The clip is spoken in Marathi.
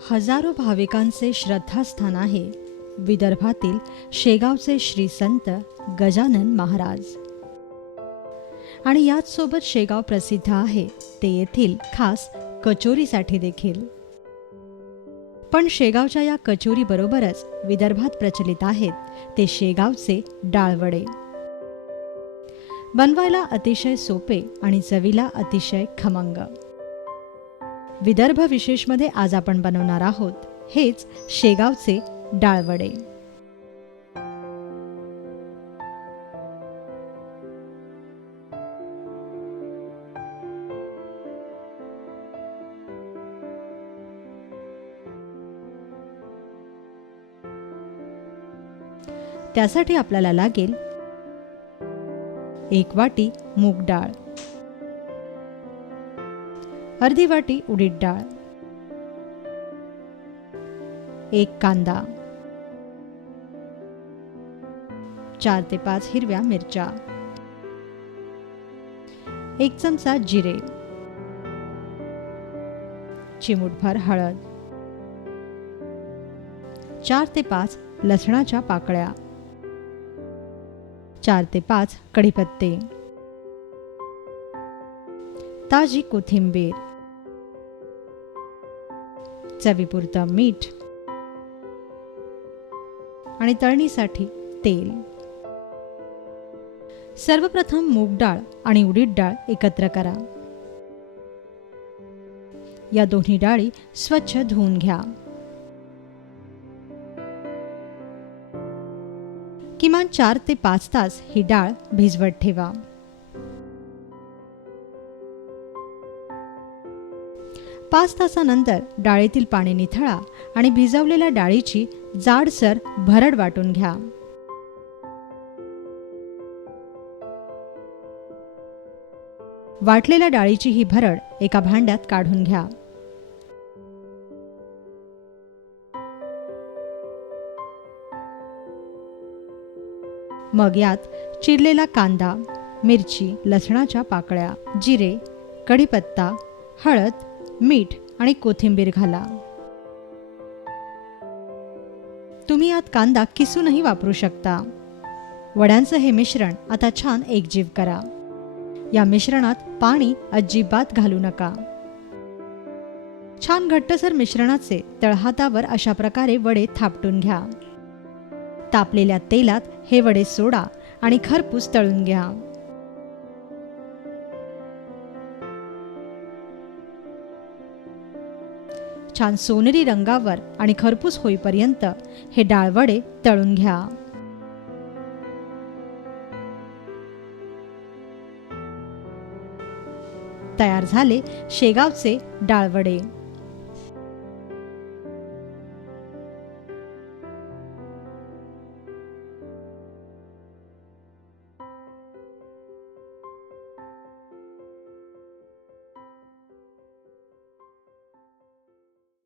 हजारो भाविकांचे श्रद्धास्थान आहे विदर्भातील शेगावचे श्री संत गजानन महाराज. आणि याच सोबत शेगाव प्रसिद्ध आहे ते येथील खास कचोरीसाठी देखील. पण शेगावच्या या कचोरी बरोबरच विदर्भात प्रचलित आहेत ते शेगावचे डाळवडे. बनवायला अतिशय सोपे आणि चवीला अतिशय खमंग. विदर्भ विशेषमध्ये आज आपण बनवणार आहोत हेच शेगावचे डाळवडे. त्यासाठी आपल्याला लागेल 1 वाटी मूग डाळ, अर्धी वाटी उडीद डाळ, 1 कांदा, 4 ते 5 हिरव्या मिरच्या, 1 चमचा जिरे, चिमूटभर हळद, 4 ते 5 लसणाच्या पाकळ्या, 4 ते 5 कढीपत्ते, ताजी कोथिंबीर, चवीपुरतं मीठ आणि तळणीसाठी तेल. सर्वप्रथम मूग डाळ आणि उडीद डाळ एकत्र करा. या दोन्ही डाळी स्वच्छ धुवून घ्या. किमान 4 ते 5 तास ही डाळ भिजवत ठेवा. पाच तासानंतर डाळीतील पाणी निथळा आणि भिजवलेल्या डाळीची जाडसर भरड वाटून घ्या. वाटलेल्या डाळीची ही भरड एका भांड्यात काढून घ्या. मग यात चिरलेला कांदा, मिरची, लसणाच्या पाकळ्या, जिरे, कढीपत्ता, हळद, मीठ आणि कोथिंबीर घाला. तुम्ही यात कांदा किसूनही वापरू शकता. वड्यांचं हे मिश्रण आता छान एकजीव करा. या मिश्रणात पाणी अजिबात घालू नका. छान घट्टसर मिश्रणाचे तळहातावर अशा प्रकारे वडे थापटून घ्या. तापलेल्या तेलात हे वडे सोडा आणि खरपूस तळून घ्या. छान सोनेरी रंगावर आणि खरपूस होईपर्यंत हे डाळवडे तळून घ्या. तयार झाले शेगावचे डाळवडे.